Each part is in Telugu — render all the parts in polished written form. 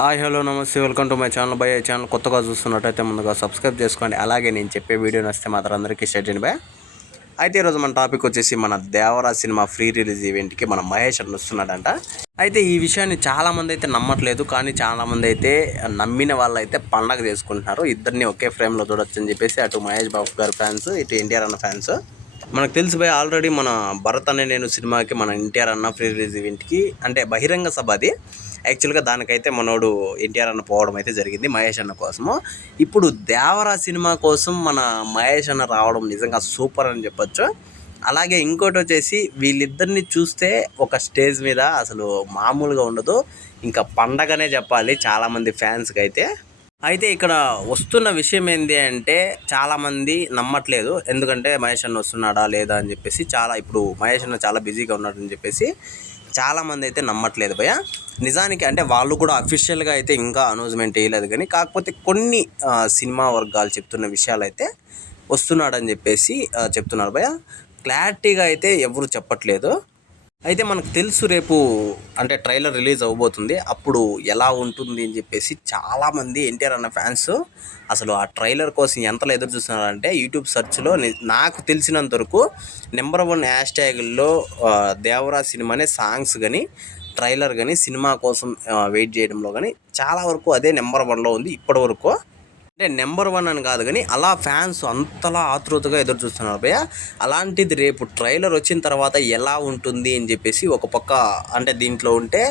హాయ్ హలో నమస్తే welcome to my channel by channel కొత్తగా చూస్తున్నట్టయితే ముందుగా సబ్స్క్రైబ్ చేసుకోండి. అలాగే నేను చెప్పే వీడియో నచ్చితే మాత్రం అందరికీ షేర్ చేయండి బాయ్. అయితే ఈరోజు మన టాపిక్ వచ్చేసి మన దేవరా సినిమా ఫ్రీ రిలీజ్ ఈవెంట్కి మన మహేష్ అన్న వస్తున్నాడంట. అయితే ఈ విషయాన్ని చాలామంది అయితే నమ్మట్లేదు, కానీ చాలామంది అయితే నమ్మిన వాళ్ళు అయితే పండగ చేసుకుంటున్నారు. ఇద్దరిని ఒకే ఫ్రేమ్లో చూడొచ్చు అని చెప్పేసి అటు మహేష్ బాబు గారి ఫ్యాన్స్, ఇటు ఎన్టీఆర్ అన్న ఫ్యాన్స్. మనకు తెలుసు భయ, ఆల్రెడీ మన భరత్ అనే నేను సినిమాకి మన ఎన్టీఆర్ అన్న ఫ్రీ రిలీజ్ ఈవెంట్కి అంటే బహిరంగ సభ అది. యాక్చువల్గా దానికైతే మనోడు ఎన్టీఆర్ అన్న పోవడం అయితే జరిగింది మహేష్ అన్న కోసము. ఇప్పుడు దేవరా సినిమా కోసం మన మహేష్ అన్న రావడం నిజంగా సూపర్ అని చెప్పొచ్చు. అలాగే ఇంకోటి వచ్చేసి వీళ్ళిద్దరిని చూస్తే ఒక స్టేజ్ మీద అసలు మామూలుగా ఉండదు, ఇంకా పండగనే చెప్పాలి చాలామంది ఫ్యాన్స్కి అయితే ఇక్కడ వస్తున్న విషయం ఏంటి అంటే చాలామంది నమ్మట్లేదు. ఎందుకంటే మహేష్ అన్న వస్తున్నాడా లేదా అని చెప్పేసి ఇప్పుడు మహేష్ అన్న చాలా బిజీగా ఉన్నాడని చెప్పేసి చాలామంది అయితే నమ్మట్లేదు భయ. నిజానికి అంటే వాళ్ళు కూడా అఫీషియల్గా అయితే ఇంకా అనౌన్స్మెంట్ వేయలేదు, కానీ కాకపోతే కొన్ని సినిమా వర్గాలు చెప్తున్న విషయాలు అయితే వస్తున్నాడని చెప్పేసి చెప్తున్నారు భయ. క్లారిటీగా అయితే ఎవరు చెప్పట్లేదు. అయితే మనకు తెలుసు రేపు అంటే ట్రైలర్ రిలీజ్ అవ్వబోతుంది, అప్పుడు ఎలా ఉంటుంది అని చెప్పేసి చాలామంది ఎన్టీఆర్ అన్న ఫ్యాన్స్ అసలు ఆ ట్రైలర్ కోసం ఎంతలో ఎదురు చూస్తున్నారంటే యూట్యూబ్ సెర్చ్లో నాకు తెలిసినంత వరకు నెంబర్ 1 హ్యాష్ ట్యాగుల్లో దేవరా సినిమానే సాంగ్స్ కానీ ట్రైలర్ కానీ సినిమా కోసం వెయిట్ చేయడంలో కానీ చాలా వరకు అదే నెంబర్ 1లో ఉంది ఇప్పటి వరకు. అంటే నెంబర్ 1 అని కాదు, కానీ అలా ఫ్యాన్స్ అంతలా ఆతృతగా ఎదురు చూస్తున్నారు భయ్య. అలాంటిది రేపు ట్రైలర్ వచ్చిన తర్వాత ఎలా ఉంటుంది అని చెప్పేసి ఒక పక్క అంటే దీంట్లో ఉంటే,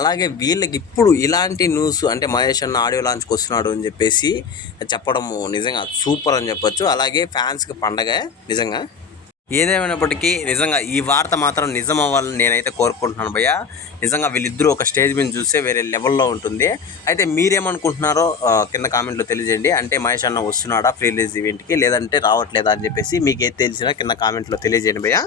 అలాగే వీళ్ళకి ఇప్పుడు ఇలాంటి న్యూస్ అంటే మహేష్ అన్న ఆడియో లాంచ్కి వస్తున్నాడు అని చెప్పేసి చెప్పడము నిజంగా సూపర్ అని చెప్పొచ్చు. అలాగే ఫ్యాన్స్కి పండగ నిజంగా. ఏదేమైనప్పటికీ నిజంగా ఈ వార్త మాత్రం నిజం అవ్వాలని నేనైతే కోరుకుంటున్నాను భయ్య. నిజంగా వీళ్ళిద్దరూ ఒక స్టేజ్ మీద చూస్తే వేరే లెవెల్లో ఉంటుంది. అయితే మీరేమనుకుంటున్నారో కింద కామెంట్లో తెలియజేయండి. అంటే మహేష్ అన్న వస్తున్నాడా ఫ్రీ రిలీజ్ ఈవెంట్కి, లేదంటే రావట్లేదా అని చెప్పేసి మీకు ఏది తెలిసినా కింద కామెంట్లో తెలియజేయండి భయ్య.